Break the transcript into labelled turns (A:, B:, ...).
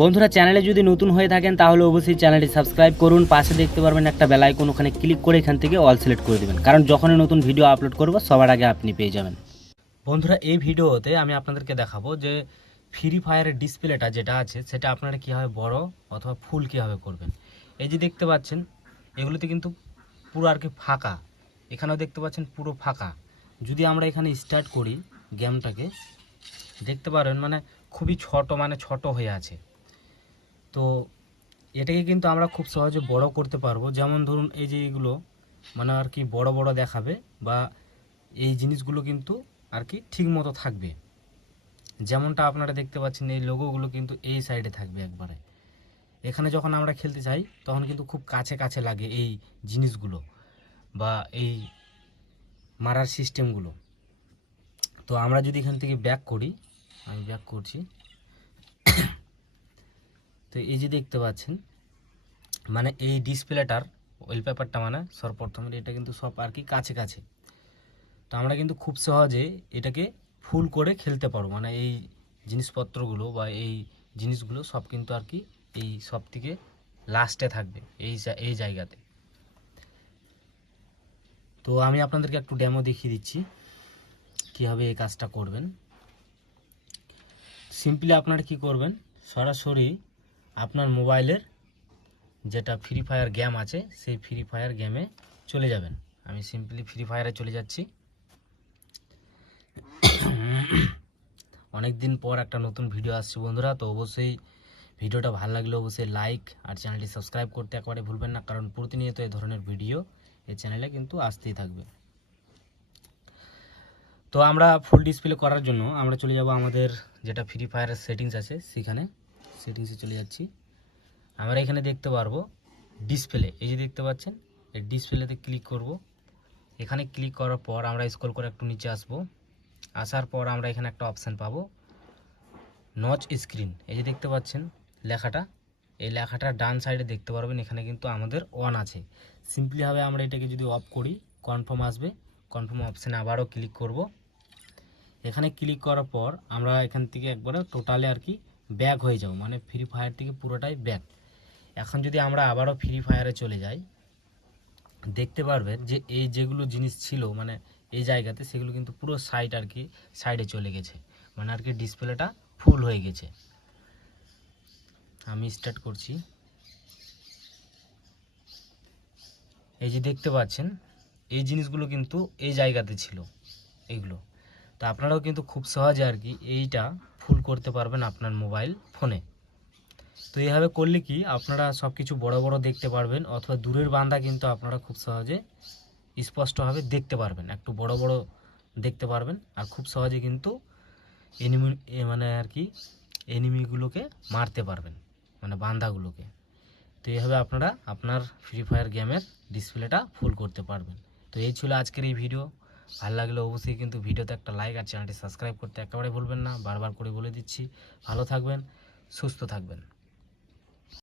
A: বন্ধুরা, চ্যানেলে যদি নতুন হয়ে থাকেন, তাহলে অবশ্যই চ্যানেলটি সাবস্ক্রাইব করুন। পাশে দেখতে পারবেন একটা বেল আইকন, ওখানে ক্লিক করে এখান থেকে অল সিলেক্ট করে দেবেন। কারণ যখনই নতুন ভিডিও আপলোড করব, সবার আগে আপনি পেয়ে যাবেন। বন্ধুরা, এই ভিডিওতে আমি আপনাদেরকে দেখাবো যে ফ্রি ফায়ারের ডিসপ্লেটা যেটা আছে, সেটা আপনারা কীভাবে বড় অথবা ফুল কীভাবে করবেন। এই যে দেখতে পাচ্ছেন, এগুলোতে কিন্তু পুরো আর কি ফাঁকা। এখানেও দেখতে পাচ্ছেন পুরো ফাঁকা। যদি আমরা এখানে স্টার্ট করি গেমটাকে দেখতে পারেন মানে খুবই ছোট মানে ছোট হয়ে আছে। তো এটাকে কিন্তু আমরা খুব সহজে বড় করতে পারব। যেমন ধরুন এই যে এগুলো মানে আর কি বড় বড় দেখাবে বা এই জিনিসগুলো কিন্তু আর কি ঠিক মতো থাকবে। যেমনটা আপনারা দেখতে পাচ্ছেন, এই লোগোগুলো কিন্তু এই সাইডে থাকবে একবারে। এখানে যখন আমরা খেলতে চাই, তখন কিন্তু খুব কাছে কাছে লাগে এই জিনিসগুলো বা এই মারার সিস্টেমগুলো তো আমরা যদি এখান থেকে ব্যাক করি, আমি ব্যাক করছি। তো এই যে দেখতে পাচ্ছেন মানে এই ডিসপ্লেটার ওয়েল পেপারটা মানে সর্বপ্রথমে এটা কিন্তু সব আর কি কাছে কাছে। তো আমরা কিন্তু খুব সহজে এটাকে ফুল করে খেলতে পারব। মানে এই জিনিসপত্রগুলো বা এই জিনিসগুলো সব কিন্তু আর কি এই সব থেকে লাস্টে থাকবে এই এই জায়গাতে। তো আমি আপনাদেরকে একটু ডেমো দেখিয়ে দিচ্ছি, কীভাবে এই কাজটা করবেন। সিম্পলি আপনারা কি করবেন, সরাসরি আপনার মোবাইলের যেটা ফ্রি ফায়ার গেম আছে, সেই ফ্রি ফায়ার গেমে চলে যাবেন। আমি সিম্পলি ফ্রি ফায়ারে চলে যাচ্ছি। অনেক দিন পর একটা নতুন ভিডিও আসছে বন্ধুরা, তো অবশ্যই ভিডিওটা ভালো লাগলে অবশ্যই লাইক আর চ্যানেলটি সাবস্ক্রাইব করতে একেবারে ভুলবেন না, কারণ প্রতিনিয়ত এই ধরনের ভিডিও এই চ্যানেলে কিন্তু আসতেই থাকবে। তো আমরা ফুল ডিসপ্লে করার জন্য আমরা চলে যাব আমাদের যেটা ফ্রি ফায়ারের সেটিংস আছে, সেখানে। সেটিংসে চলে যাচ্ছি। আমরা এখানে দেখতে পারব ডিসপ্লে। এই যে দেখতে পাচ্ছেন, এই ডিসপ্লেতে ক্লিক করব। এখানে ক্লিক করার পর আমরা স্ক্রল করে একটু নিচে আসব। আসার পর আমরা এখানে একটা অপশান পাবো, নচ স্ক্রিন। এই যে দেখতে পাচ্ছেন লেখাটা, এই লেখাটা ডান সাইডে দেখতে পারবেন, এখানে কিন্তু আমাদের অন আছে। সিম্পলিভাবে আমরা এটাকে যদি অফ করি কনফার্ম আসবে। কনফার্ম অপশানে আবারও ক্লিক করব। এখানে ক্লিক করার পর আমরা এখান থেকে একবারে টোটালি আর কি ব্যাক হয়ে যাব। মানে ফ্রি ফায়ার থেকে পুরোটাই ব্যাক এখন যদি আমরা আবারও ফ্রি ফায়ারে চলে যাই, দেখতে পারবেন যে এই যেগুলো জিনিস ছিল মানে এই জায়গাতে সেগুলো কিন্তু পুরো সাইড আর কি সাইডে চলে গেছে। মানে আর কি ডিসপ্লেটা ফুল হয়ে গেছে। আমি স্টার্ট করছি। এই যে দেখতে পাচ্ছেন, এই জিনিসগুলো কিন্তু এই জায়গাতে ছিল, এইগুলো। তো আপনারাও কিন্তু খুব সহজে আর কি এইটা ফুল করতে পারবেন আপনার মোবাইল ফোনে। তো এইভাবে করলে কি আপনারা সব কিছু বড় বড় দেখতে পারবেন অথবা দূরের বান্দা কিন্তু আপনারা খুব সহজে স্পষ্টভাবে দেখতে পারবেন, একটু বড় বড় দেখতে পারবেন আর খুব সহজে কিন্তু এনিমি মানে আর কি এনিমিগুলোকে মারতে পারবেন মানে বান্দাগুলোকে। তো এইভাবে আপনারা আপনার ফ্রি ফায়ার গেমের ডিসপ্লেটা ফুল করতে পারবেন। তো এই ছিল আজকের এই ভিডিও ভালো লাগলে অবশ্যই কিন্তু ভিডিওতে একটা লাইক আর চ্যানেলটি সাবস্ক্রাইব করতে একেবারে ভুলবেন না, বারবার করে বলে দিচ্ছি। ভালো থাকবেন, সুস্থ থাকবেন।